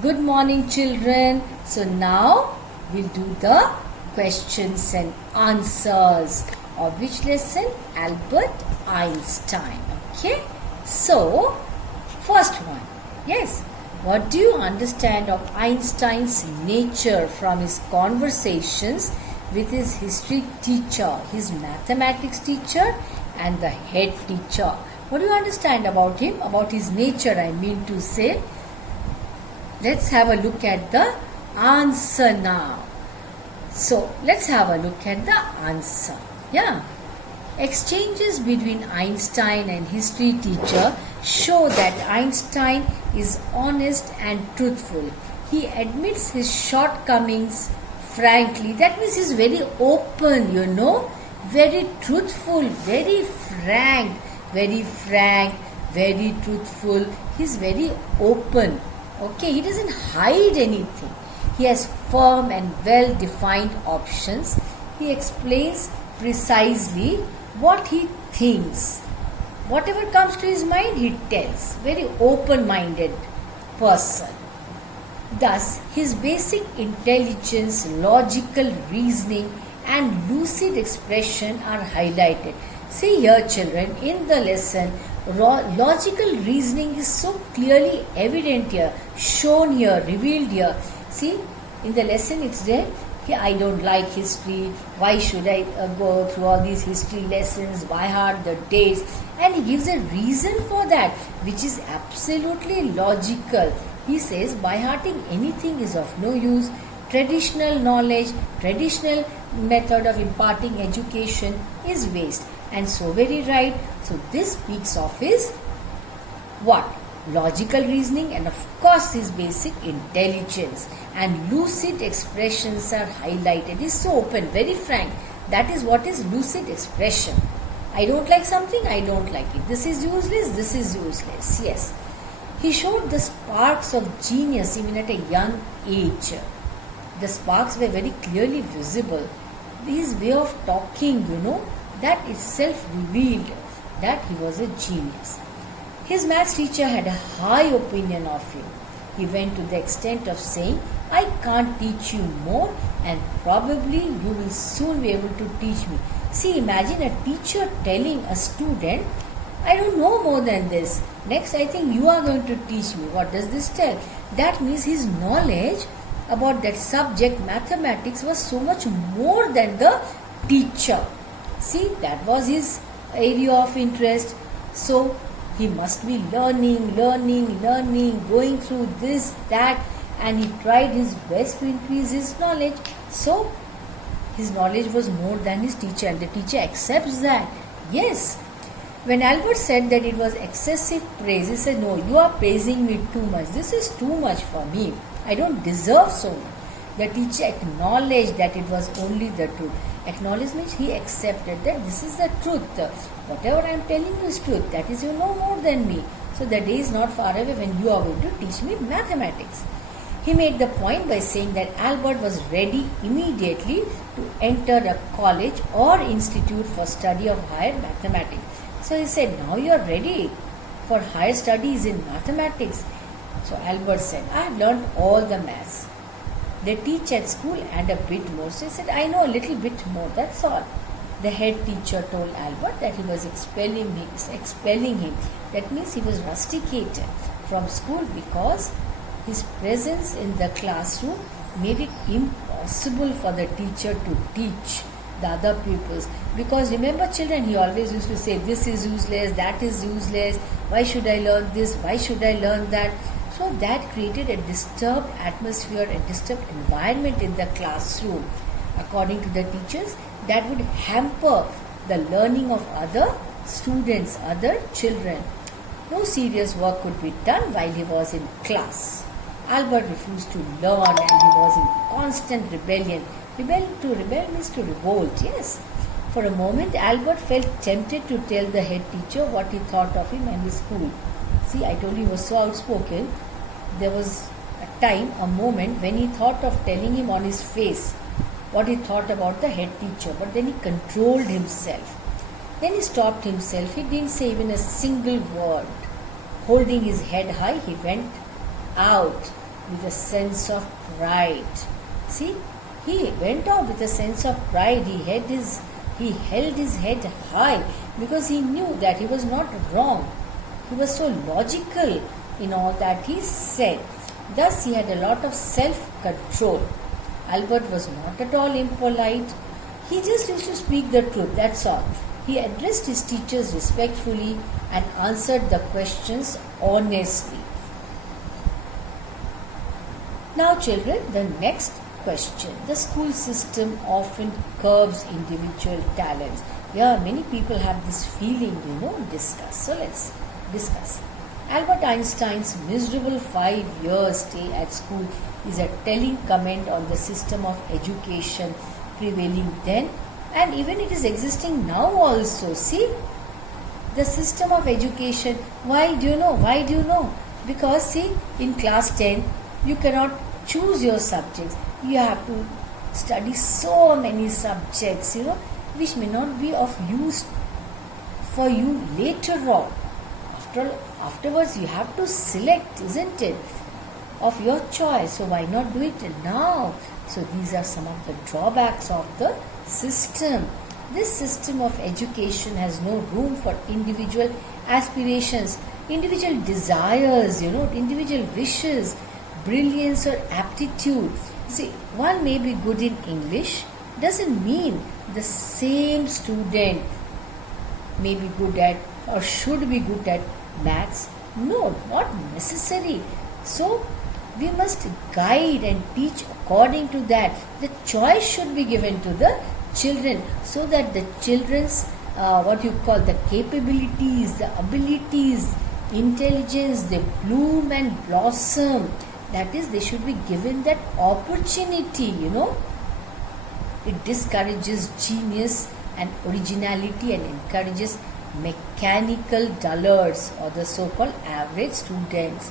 Good morning, children. So now we'll do the questions and answers of which lesson? Albert Einstein. Okay. So, first one. Yes. What do you understand of Einstein's nature from his conversations with his history teacher, his mathematics teacher, and the head teacher? What do you understand about him? About his nature, I mean to say. Let's have a look at the answer now. So, let's have a look at the answer. Yeah. Exchanges between Einstein and history teacher show that Einstein is honest and truthful. He admits his shortcomings frankly. That means he's very open, very truthful, very frank, very truthful. He's very open. Okay, he doesn't hide anything. He has firm and well-defined options. He explains precisely what he thinks. Whatever comes to his mind, he tells. Very open-minded person. Thus, his basic intelligence, logical reasoning, and lucid expression are highlighted. See here, children, in the lesson, logical reasoning is so clearly evident here, shown here, revealed here. See, in the lesson it's there. Here, I don't like history. Why should I go through all these history lessons? By heart the dates. And he gives a reason for that, which is absolutely logical. He says, by hearting anything is of no use. Traditional knowledge, traditional method of imparting education is waste. And so very right. So this speaks of his what? Logical reasoning and of course his basic intelligence. And lucid expressions are highlighted. He's so open, very frank. That is what is lucid expression. I don't like something, I don't like it. This is useless. Yes. He showed the sparks of genius even at a young age. The sparks were very clearly visible. His way of talking, that itself revealed that he was a genius. His maths teacher had a high opinion of him. He went to the extent of saying, I can't teach you more and probably you will soon be able to teach me. See, imagine a teacher telling a student, I don't know more than this. Next, I think you are going to teach me. What does this tell? That means his knowledge about that subject, mathematics, was so much more than the teacher. See, that was his area of interest. So, he must be learning, going through this, that, and he tried his best to increase his knowledge. So, his knowledge was more than his teacher, and the teacher accepts that. Yes. When Albert said that it was excessive praise, he said, no, you are praising me too much. This is too much for me. I don't deserve so much. The teacher acknowledged that it was only the truth. Acknowledgement, he accepted that this is the truth. Whatever I am telling you is truth. That is, you know more than me. So the day is not far away when you are going to teach me mathematics. He made the point by saying that Albert was ready immediately to enter a college or institute for study of higher mathematics. So he said, now you are ready for higher studies in mathematics. So Albert said, I have learned all the maths. They teach at school and a bit more. So he said, I know a little bit more, that's all. The head teacher told Albert that he was expelling him. That means he was rusticated from school because his presence in the classroom made it impossible for the teacher to teach the other pupils. Because remember, children, he always used to say, this is useless, that is useless, why should I learn this, why should I learn that? So that created a disturbed atmosphere, a disturbed environment in the classroom. According to the teachers, that would hamper the learning of other students, other children. No serious work could be done while he was in class. Albert refused to learn and he was in constant rebellion. Rebel means to revolt, yes. For a moment, Albert felt tempted to tell the head teacher what he thought of him and his school. See, I told you he was so outspoken. There was a moment when he thought of telling him on his face what he thought about the head teacher. But then he controlled himself. Then he stopped himself. He didn't say even a single word. Holding his head high, he went out with a sense of pride. See, he went off with a sense of pride. He held his head high because he knew that he was not wrong. He was so logical in all that he said. Thus, he had a lot of self-control. Albert was not at all impolite. He just used to speak the truth, that's all. He addressed his teachers respectfully and answered the questions honestly. Now, children, the next question. The school system often curbs individual talents. Yeah, many people have this feeling, discuss. So, let's discuss. Albert Einstein's miserable 5-year stay at school is a telling comment on the system of education prevailing then, and even it is existing now also. See, the system of education. Why do you know? Because see, in class 10 you cannot choose your subjects. You have to study so many subjects, which may not be of use for you later on. Afterwards you have to select, isn't it, of your choice. So why not do it now? So these are some of the drawbacks of the system. This system of education has no room for individual aspirations, individual desires, individual wishes, brilliance or aptitude. See, one may be good in English, doesn't mean the same student may be good at or should be good at maths. No, not necessary. So we must guide and teach according to that. The choice should be given to the children so that the children's the capabilities, the abilities, intelligence, they bloom and blossom. That is, they should be given that opportunity, It discourages genius and originality and encourages mechanical dullards or the so-called average students.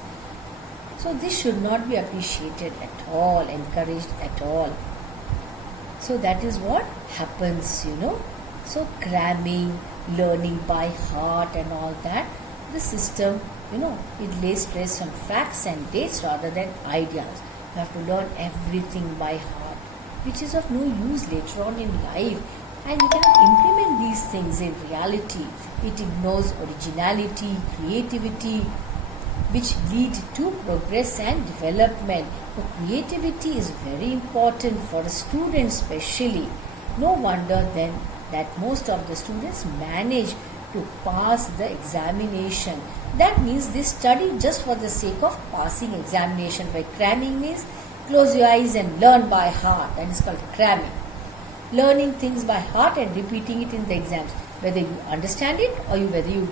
So this should not be appreciated at all, encouraged at all. So that is what happens, So cramming, learning by heart and all that, the system, it lays stress on facts and dates rather than ideas. You have to learn everything by heart, which is of no use later on in life. And you cannot implement these things in reality. It ignores originality, creativity, which lead to progress and development. So creativity is very important for a student especially. No wonder then that most of the students manage to pass the examination. That means they study just for the sake of passing examination. By cramming means close your eyes and learn by heart. That is called cramming. Learning things by heart and repeating it in the exams. Whether you understand it or whether you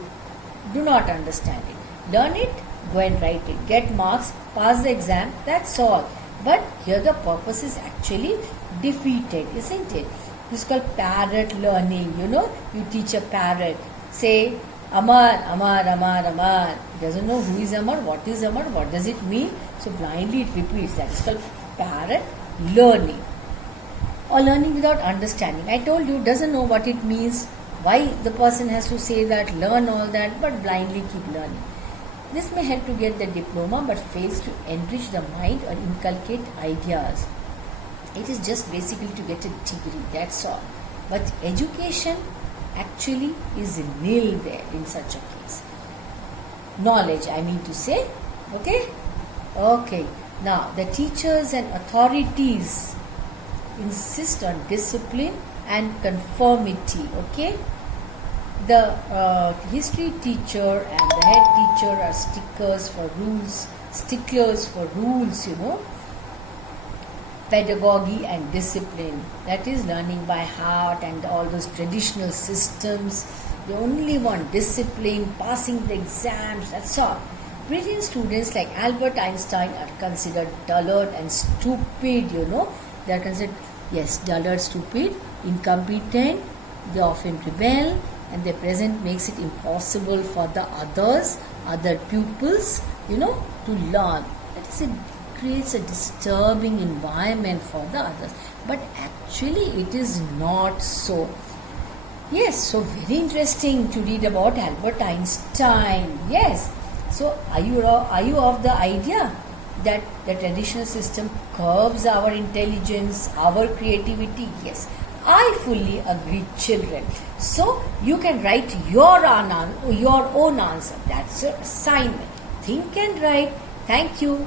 do not understand it. Learn it, go and write it. Get marks, pass the exam, that's all. But here the purpose is actually defeated, isn't it? This is called parrot learning. You teach a parrot. Say, Amar, Amar, Amar, Amar. It doesn't know who is Amar, what is Amar, what does it mean. So blindly it repeats. That is called parrot learning. Or learning without understanding. I told you, doesn't know what it means. Why the person has to say that, learn all that, but blindly keep learning. This may help to get the diploma but fails to enrich the mind or inculcate ideas. It is just basically to get a degree, that's all. But education actually is nil there in such a case. Knowledge, I mean to say. Okay. Now, the teachers and authorities insist on discipline and conformity. The history teacher and the head teacher are sticklers for rules, pedagogy and discipline. That is learning by heart and all those traditional systems. They only want discipline, passing the exams, that's all. Brilliant students like Albert Einstein are considered dullard and stupid, They are considered, dullard, stupid, incompetent. They often rebel, and their presence makes it impossible for the other pupils, to learn. That is, it creates a disturbing environment for the others. But actually, it is not so. Yes, so very interesting to read about Albert Einstein. Yes. So, are you of the idea? that the traditional system curbs our intelligence, our creativity? Yes, I fully agree, children. So you can write your own answer. That's your assignment. Think and write. Thank you.